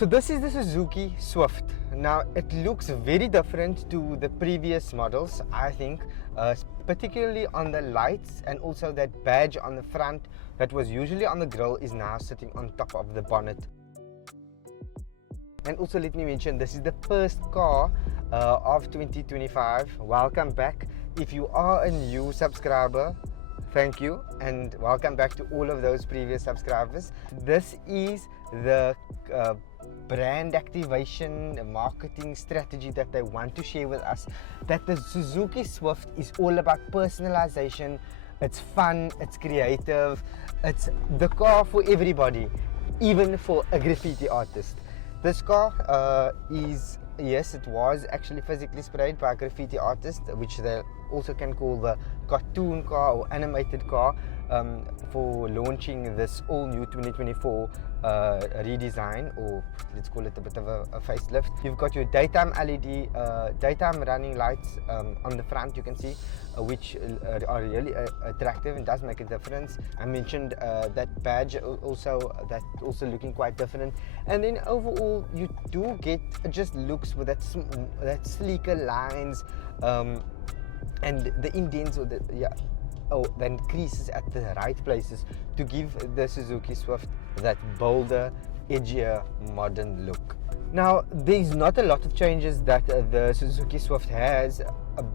So this is the Suzuki Swift. Now it looks very different to the previous models, I think, particularly on the lights, and also that badge on the front that was usually on the grille is now sitting on top of the bonnet. And also let me mention, this is the first car of 2025. Welcome back. If you are a new subscriber, thank you, and welcome back to all of those previous subscribers. This is the brand activation marketing strategy that they want to share with us, that the Suzuki Swift is all about personalization. It's fun, it's creative, it's the car for everybody, even for a graffiti artist. This car is, yes, it was actually physically sprayed by a graffiti artist, which they also can call the cartoon car or animated car, for launching this all new 2024 redesign, or let's call it a bit of a facelift. You've got your daytime LED, daytime running lights on the front, you can see, which are really attractive and does make a difference. I mentioned that badge also, that's also looking quite different. And then overall you do get just looks with that sleeker lines, and the indents, or the then creases at the right places to give the Suzuki Swift that bolder, edgier, modern look. Now there's not a lot of changes that the Suzuki Swift has,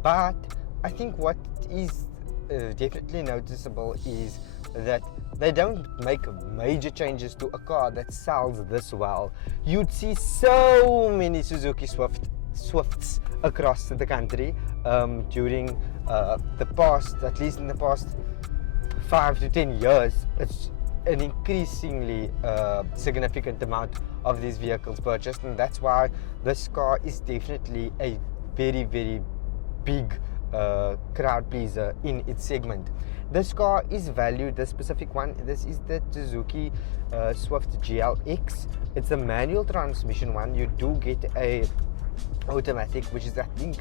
but I think what is definitely noticeable is that they don't make major changes to a car that sells this well. You'd see so many Suzuki Swifts across the country during the past, at least in the past 5 to 10 years. It's an increasingly significant amount of these vehicles purchased, and that's why this car is definitely a very, very big crowd pleaser in its segment. This car is valued, this specific one, this is the Suzuki Swift GLX. It's a manual transmission one. You do get a automatic, which is, I think,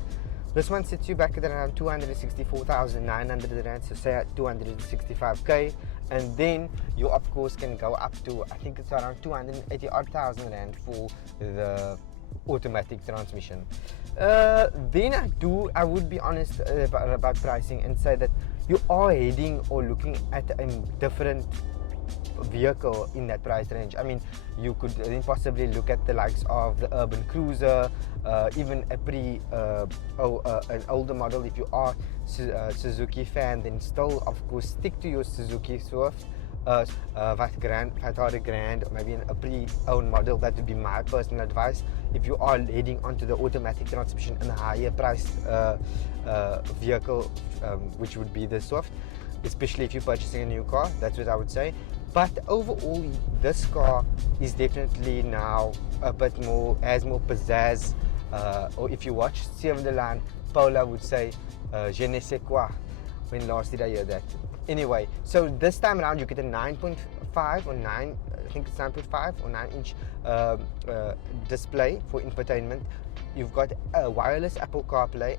this one sets you back at around 264,900 rand, so say at 265k, and then you of course can go up to, I think it's around 280,000 rand for the automatic transmission. Then I would be honest about pricing and say that you are heading or looking at a different vehicle in that price range. I mean, you could then possibly look at the likes of the urban cruiser, even a an older model. If you are Suzuki fan, then still of course stick to your Suzuki Swift. Fakier Grand, or maybe a pre-owned model. That would be my personal advice if you are heading onto the automatic transmission and a higher priced vehicle, which would be the Swift, especially if you're purchasing a new car. That's what I would say. But overall, this car is definitely now a bit more, has more pizzazz, or if you watch Seven the Line, Paula would say je ne sais quoi, when last did I hear that? Anyway, so this time around you get a 9.5 or 9, I think it's 9.5 or 9 inch display for infotainment. You've got a wireless Apple CarPlay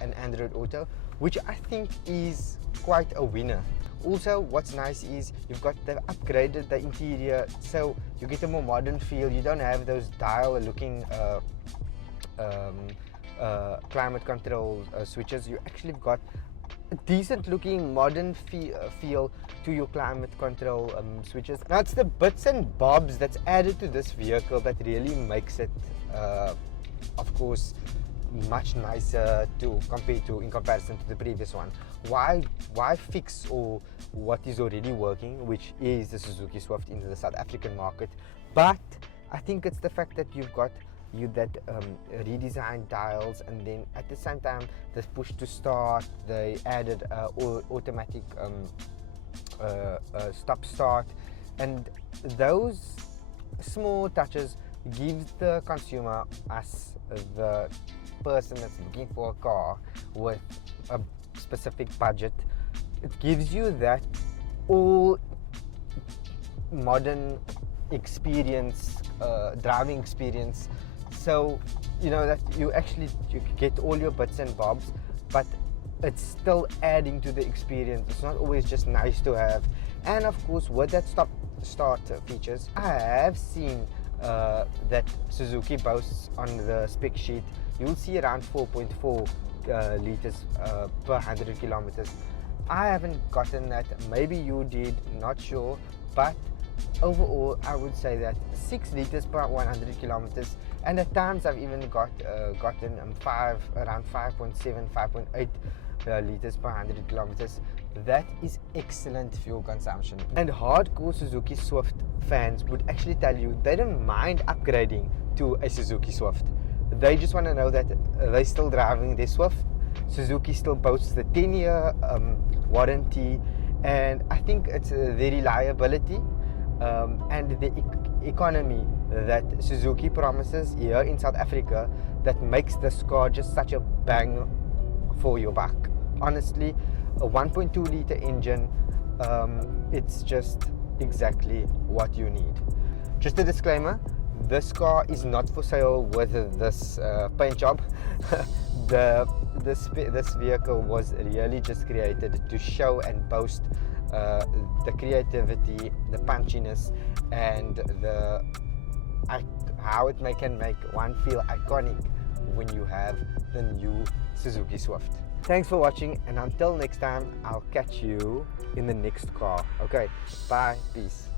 and Android Auto, which I think is quite a winner. Also, what's nice is you've got upgraded the interior, so you get a more modern feel. You don't have those dial looking climate control switches. You actually got a decent looking modern feel to your climate control switches. Now it's the bits and bobs that's added to this vehicle that really makes it of course much nicer in comparison to the previous one. Why fix or what is already working, which is the Suzuki Swift, into the South African market? But I think it's the fact that you've got that redesigned dials, and then at the same time this push to start, they added automatic stop start, and those small touches gives the consumer, us the person that's looking for a car with a specific budget, it gives you that all modern experience, driving experience. So you know that you get all your bits and bobs, but it's still adding to the experience. It's not always just nice to have. And of course, with that stop start features, I have seen that Suzuki boasts on the spec sheet, you'll see around 4.4 liters per 100 kilometers. I haven't gotten that, maybe you did, not sure, but overall I would say that 6 liters per 100 kilometers, and at times I've even gotten around 5.7, 5.8 liters per 100 kilometers. That is excellent fuel consumption, and hardcore Suzuki Swift fans would actually tell you they don't mind upgrading to a Suzuki Swift. They just want to know that they're still driving their Swift. Suzuki still boasts the 10-year warranty, and I think it's the reliability and the economy that Suzuki promises here in South Africa that makes this car just such a bang for your buck. Honestly, a 1.2 liter engine, it's just exactly what you need. Just a disclaimer, this car is not for sale with this paint job. This vehicle was really just created to show and boast the creativity, the punchiness, and how it can make one feel iconic when you have the new Suzuki Swift. Thanks for watching, and until next time, I'll catch you in the next car. Okay, bye, peace.